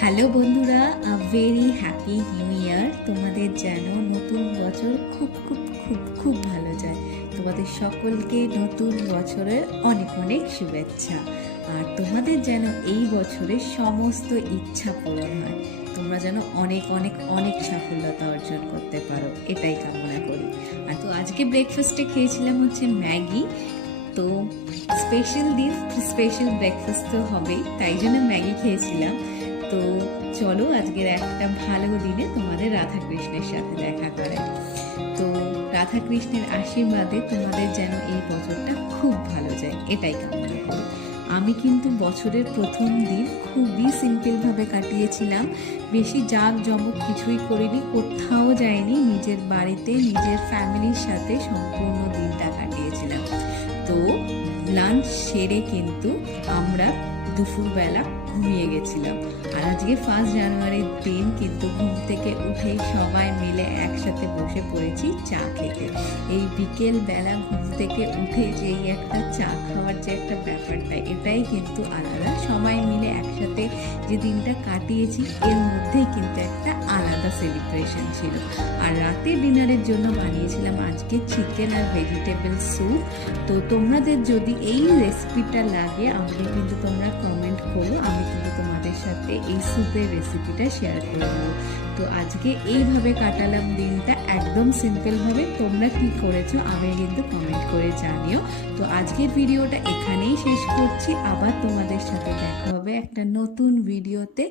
Hello বন্ধুরা, very happy new year. তোমাদের যেন নতুন বছর খুব খুব খুব খুব ভালো যায়। তোমাদের সকলকে নতুন বছরের অনেক অনেক শুভেচ্ছা। আর তোমাদের যেন এই বছরের সমস্ত ইচ্ছা পূরণ হয়, তোমরা যেন অনেক অনেক অনেক সাফল্যতা অর্জন করতে পারো, এটাই কামনা করি। আর তো আজকে ব্রেকফাস্টে খেয়েছিলাম হচ্ছে ম্যাগি। তো স্পেশাল দিন, স্পেশাল ব্রেকফাস্ট তো হবেই, তাই জন্য ম্যাগি খেয়েছিলাম। তো চলো আজকের একটা ভালো দিনে তোমাদের রাধা কৃষ্ণের সাথে দেখা করে। তো রাধা কৃষ্ণের আশীর্বাদে তোমাদের যেন এই বছরটা খুব ভালো যায়, এটাই কামনা করি। আমি কিন্তু বছরের প্রথম দিন খুবই সিম্পলভাবে কাটিয়েছিলাম, বেশি জাঁকজমক কিছুই করিনি, কোথাও যাইনি, নিজের বাড়িতে নিজের ফ্যামিলির সাথে সম্পূর্ণ দিনটা কাটিয়েছিলাম। তো লাঞ্চ সেরে কিন্তু আমরা দুপুরবেলা ঘুমিয়ে গেছিলাম। আর আজকে 1 জানুয়ারির দিন কিন্তু ঘুম থেকে উঠেই সবাই মিলে একসাথে বসে পড়েছি চা খেতে। এই বিকেল বেলা ঘুম থেকে উঠে যেই একটা চা খাওয়ার যে একটা ব্যাপারটা, এটাই কিন্তু আলাদা। সবাই মিলে একসাথে যে দিনটা কাটিয়েছি, এর মধ্যেই কিন্তু একটা আলাদা সেলিব্রেশন ছিল। আর রাতে ডিনারের জন্য বানিয়েছিলাম আজকে চিকেন আর ভেজিটেবল স্যুপ। তো তোমাদের যদি এই রেসিপিটা লাগে আমাকে কিন্তু তোমরা কমেন্ট করো, আমি কিন্তু তোমাদের সাথে এই স্যুপের রেসিপিটা শেয়ার করে দেবো। তো আজকে এইভাবে কাটালাম দিনটা, একদম সিম্পলভাবে। তোমরা কি করেছো আমি কিন্তু কমেন্ট করে জানিও। তো আজকের ভিডিওটা এখানেই শেষ করছি, আবার তোমাদের সাথে দেখা হবে একটা নতুন ভিডিওতে।